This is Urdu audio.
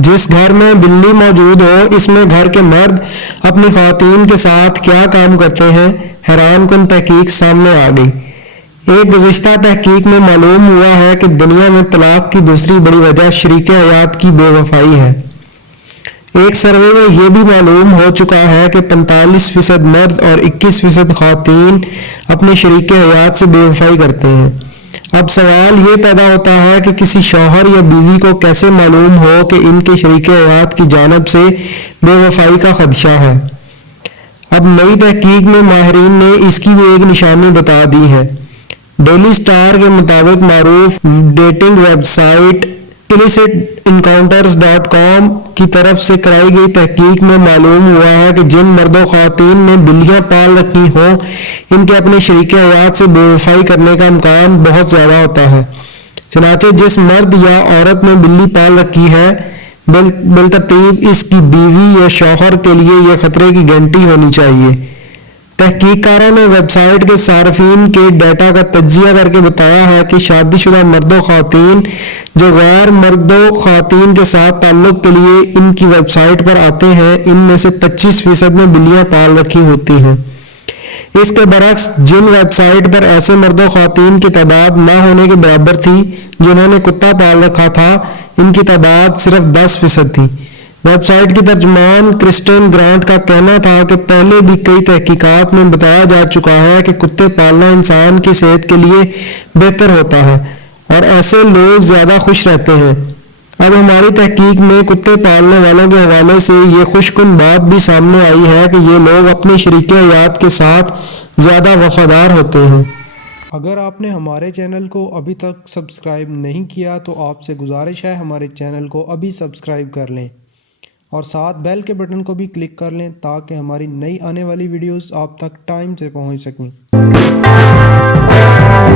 جس گھر میں بلی موجود ہو اس میں گھر کے مرد اپنی خواتین کے ساتھ کیا کام کرتے ہیں، حیران کن تحقیق سامنے آ گئی۔ ایک گزشتہ تحقیق میں معلوم ہوا ہے کہ دنیا میں طلاق کی دوسری بڑی وجہ شریک حیات کی بے وفائی ہے۔ ایک سروے میں یہ بھی معلوم ہو چکا ہے کہ 45% مرد اور 21% خواتین اپنے شریک حیات سے بے وفائی کرتے ہیں۔ اب سوال یہ پیدا ہوتا ہے کہ کسی شوہر یا بیوی کو کیسے معلوم ہو کہ ان کے شریک حیات کی جانب سے بے وفائی کا خدشہ ہے؟ اب نئی تحقیق میں ماہرین نے اس کی بھی ایک نشانی بتا دی ہے۔ ڈیلی سٹار کے مطابق معروف ڈیٹنگ ویب سائٹ illicitencounters.com کی طرف سے کرائی گئی تحقیق میں معلوم ہوا ہے کہ جن مرد و خواتین نے بلیاں پال رکھی ہوں ان کے اپنے شریک حیات سے بے وفائی کرنے کا امکان بہت زیادہ ہوتا ہے۔ چنانچہ جس مرد یا عورت نے بلی پال رکھی ہے بالترتیب اس کی بیوی یا شوہر کے لیے یہ خطرے کی گھنٹی ہونی چاہیے۔ تحقیق کاروں نے ویب سائٹ کے صارفین کے ڈیٹا کا تجزیہ کر کے بتایا ہے کہ شادی شدہ مرد و خواتین جو غیر مرد و خواتین کے ساتھ تعلق کے لیے ان کی ویب سائٹ پر آتے ہیں ان میں سے 25% نے بلیاں پال رکھی ہوتی ہیں۔ اس کے برعکس جن ویب سائٹ پر ایسے مرد و خواتین کی تعداد نہ ہونے کے برابر تھی جنہوں نے کتا پال رکھا تھا ان کی تعداد صرف 10% تھی۔ ویب سائٹ کی ترجمان کرسٹین گرانٹ کا کہنا تھا کہ پہلے بھی کئی تحقیقات میں بتایا جا چکا ہے کہ کتے پالنا انسان کی صحت کے لیے بہتر ہوتا ہے اور ایسے لوگ زیادہ خوش رہتے ہیں۔ اب ہماری تحقیق میں کتے پالنے والوں کے حوالے سے یہ خوش کن بات بھی سامنے آئی ہے کہ یہ لوگ اپنے شریک حیات کے ساتھ زیادہ وفادار ہوتے ہیں۔ اگر آپ نے ہمارے چینل کو ابھی تک سبسکرائب نہیں کیا تو آپ سے گزارش ہے ہمارے چینل کو ابھی سبسکرائب کر لیں اور ساتھ بیل کے بٹن کو بھی کلک کر لیں تاکہ ہماری نئی آنے والی ویڈیوز آپ تک ٹائم سے پہنچ سکیں۔